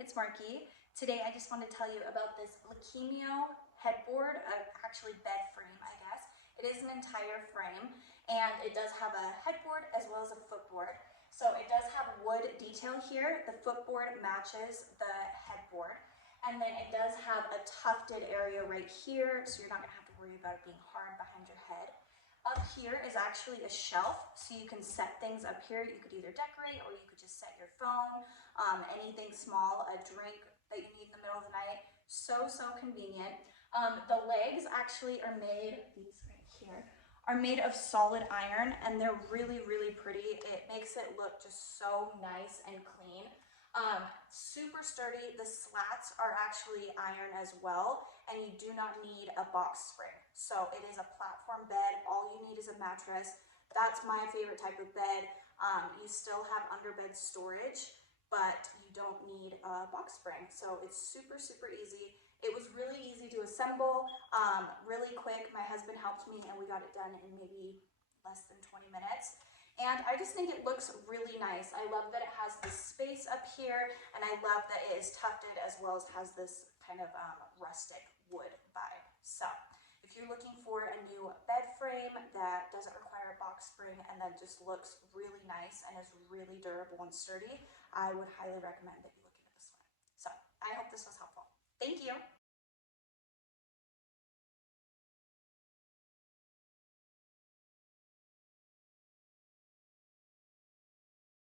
it's Marky. Today I just want to tell you about this LIKIMIO headboard, actually bed frame I guess. It is an entire frame and it does have a headboard as well as a footboard. So it does have wood detail here. The footboard matches the headboard. And then it does have a tufted area right here, so you're not going to have to worry about it being hard behind your head. Up here is actually a shelf, so you can set things up here. You could either decorate or you could just set your phone, anything small, a drink that you need in the middle of the night. So convenient. The legs actually are made, these right here, are made of solid iron and they're really pretty. It makes it look just so nice and clean. Super sturdy. The slats are actually iron as well, and you do not need a box spring. So it is a platform bed. All you need is a mattress. That's my favorite type of bed. You still have underbed storage, but you don't need a box spring. So it's super easy. It was really easy to assemble, really quick. My husband helped me and we got it done in maybe less than 20 minutes. And I just think it looks really nice. I love that it has this space up here, and I love that it is tufted as well as has this kind of rustic wood vibe. So if you're looking for a new bed frame that doesn't require a box spring and that just looks really nice and is really durable and sturdy, I would highly recommend that you look